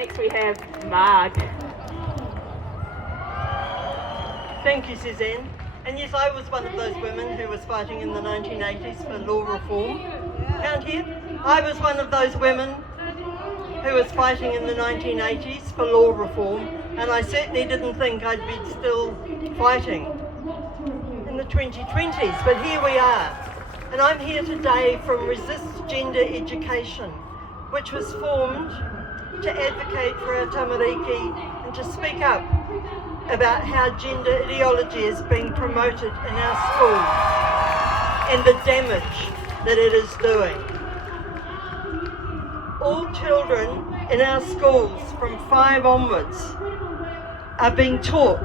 Next we have Marg. Thank you, Suzanne. And yes, I was one of those women who was fighting in the 1980s for law reform. Count here. I was one of those women who was fighting in the 1980s for law reform, and I certainly didn't think I'd be still fighting in the 2020s, but here we are. And I'm here today from Resist Gender Education, which was formed to advocate for our tamariki and to speak up about how gender ideology is being promoted in our schools and the damage that it is doing. All children in our schools from 5 onwards are being taught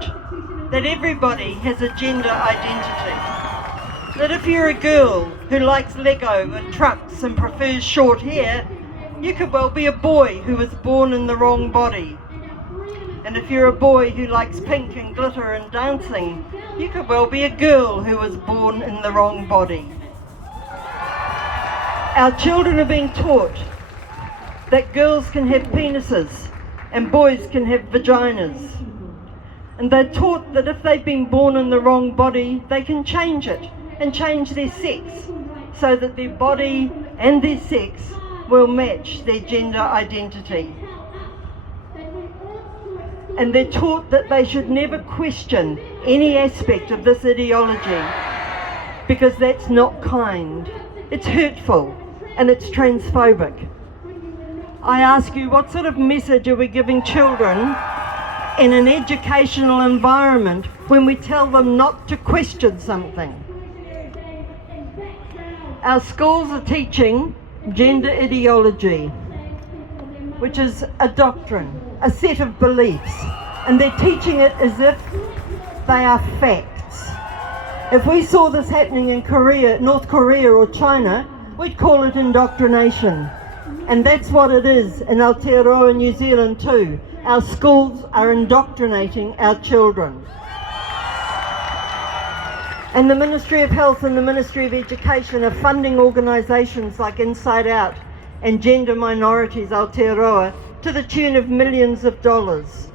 that everybody has a gender identity. That if you're a girl who likes Lego and trucks and prefers short hair, you could well be a boy who was born in the wrong body. And if you're a boy who likes pink and glitter and dancing, you could well be a girl who was born in the wrong body. Our children are being taught that girls can have penises and boys can have vaginas. And they're taught that if they've been born in the wrong body, they can change it and change their sex so that their body and their sex will match their gender identity. And they're taught that they should never question any aspect of this ideology because that's not kind, it's hurtful, and it's transphobic. I ask you, what sort of message are we giving children in an educational environment when we tell them not to question something? Our schools are teaching gender ideology, which is a doctrine, a set of beliefs, and they're teaching it as if they are facts. If we saw this happening in Korea, North Korea or China, we'd call it indoctrination. And that's what it is in Aotearoa, New Zealand too. Our schools are indoctrinating our children. And the Ministry of Health and the Ministry of Education are funding organisations like Inside Out and Gender Minorities Aotearoa to the tune of millions of dollars.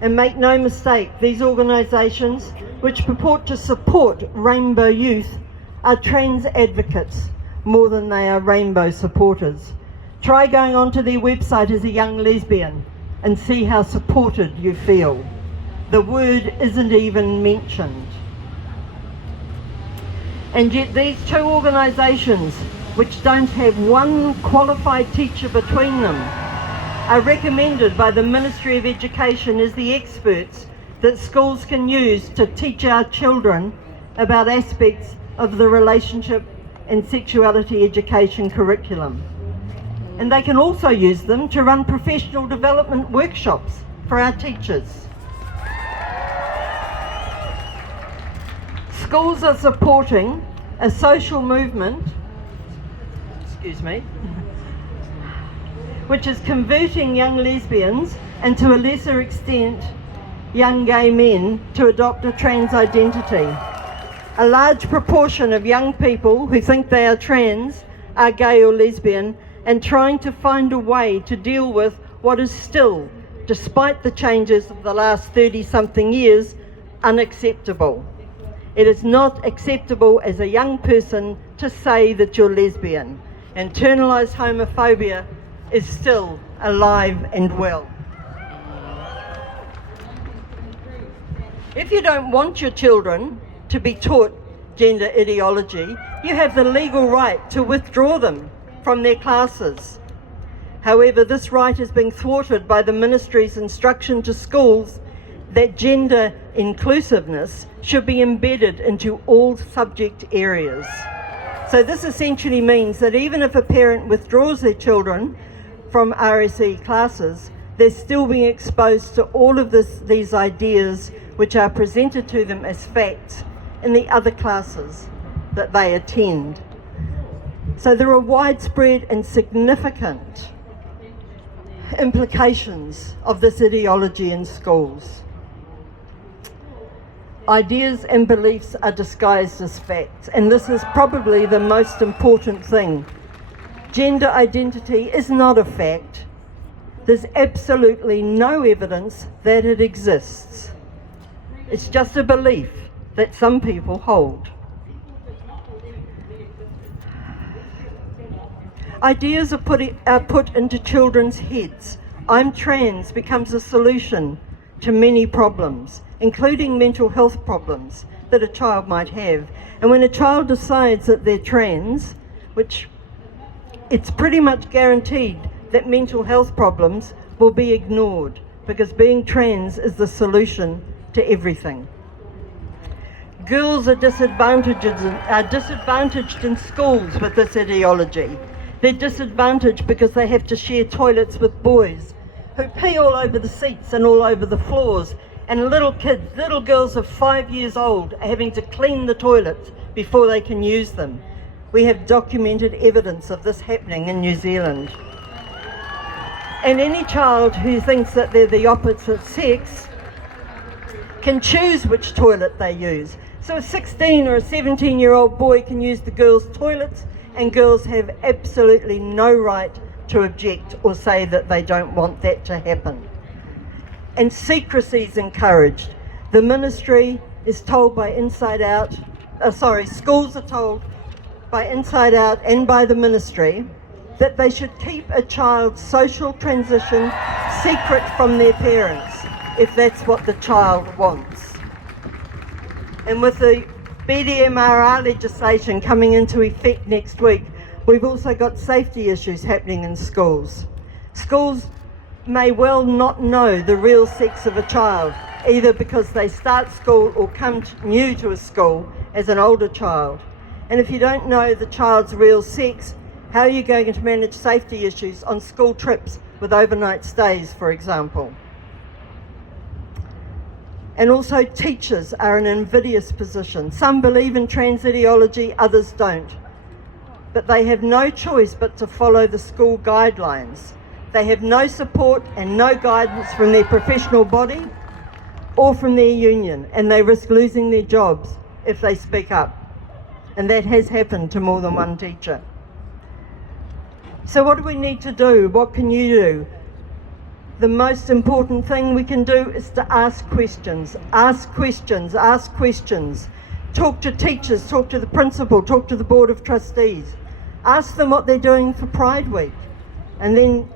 And make no mistake, these organisations, which purport to support rainbow youth, are trans advocates more than they are rainbow supporters. Try going onto their website as a young lesbian and see how supported you feel. The word isn't even mentioned. And yet these two organisations, which don't have one qualified teacher between them, are recommended by the Ministry of Education as the experts that schools can use to teach our children about aspects of the relationship and sexuality education curriculum. And they can also use them to run professional development workshops for our teachers. Schools are supporting a social movement, which is converting young lesbians and to a lesser extent young gay men to adopt a trans identity. A large proportion of young people who think they are trans are gay or lesbian and trying to find a way to deal with what is still, despite the changes of the last 30-something years, unacceptable. It is not acceptable as a young person to say that you're lesbian. Internalised homophobia is still alive and well. If you don't want your children to be taught gender ideology, you have the legal right to withdraw them from their classes. However, this right is being thwarted by the Ministry's instruction to schools that gender inclusiveness should be embedded into all subject areas. So this essentially means that even if a parent withdraws their children from RSE classes, they're still being exposed to all of these ideas which are presented to them as facts in the other classes that they attend. So there are widespread and significant implications of this ideology in schools. Ideas and beliefs are disguised as facts, and this is probably the most important thing. Gender identity is not a fact. There's absolutely no evidence that it exists. It's just a belief that some people hold. Ideas are put into children's heads. I'm trans becomes a solution to many problems, including mental health problems that a child might have. And when a child decides that they're trans, which it's pretty much guaranteed that mental health problems will be ignored, because being trans is the solution to everything. Girls are disadvantaged in schools with this ideology. They're disadvantaged because they have to share toilets with boys who pee all over the seats and all over the floors, and little kids, little girls of 5 years old, are having to clean the toilets before they can use them. We have documented evidence of this happening in New Zealand. And any child who thinks that they're the opposite sex can choose which toilet they use. So a 16 or a 17-year-old boy can use the girls' toilets, and girls have absolutely no right to object or say that they don't want that to happen. And secrecy is encouraged. The ministry is told by schools are told by Inside Out and by the ministry that they should keep a child's social transition secret from their parents if that's what the child wants. And with the BDMRR legislation coming into effect next week, we've also got safety issues happening in schools. Schools may well not know the real sex of a child, either because they start school or come new to a school as an older child. And if you don't know the child's real sex, how are you going to manage safety issues on school trips with overnight stays, for example? And also teachers are in an invidious position. Some believe in trans ideology, others don't. But they have no choice but to follow the school guidelines. They have no support and no guidance from their professional body or from their union, and they risk losing their jobs if they speak up. And that has happened to more than one teacher. So what do we need to do? What can you do? The most important thing we can do is to ask questions. Ask questions, ask questions. Talk to teachers, talk to the principal, talk to the Board of Trustees. Ask them what they're doing for Pride Week, and then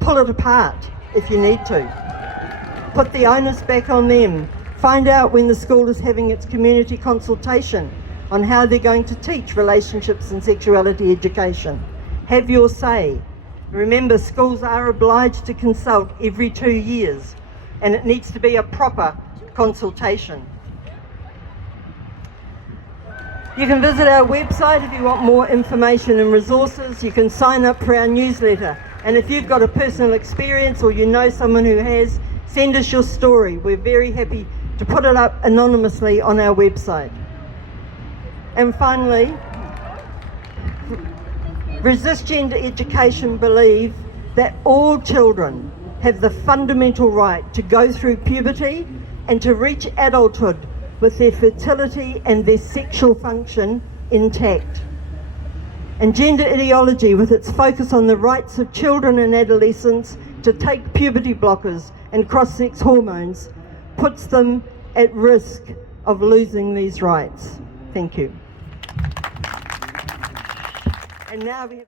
pull it apart if you need to. Put the onus back on them. Find out when the school is having its community consultation on how they're going to teach relationships and sexuality education. Have your say. Remember, schools are obliged to consult every 2 years, and it needs to be a proper consultation. You can visit our website if you want more information and resources. You can sign up for our newsletter. And if you've got a personal experience or you know someone who has, send us your story. We're very happy to put it up anonymously on our website. And finally, Resist Gender Education believe that all children have the fundamental right to go through puberty and to reach adulthood with their fertility and their sexual function intact. And gender ideology, with its focus on the rights of children and adolescents to take puberty blockers and cross-sex hormones, puts them at risk of losing these rights. Thank you. And now we have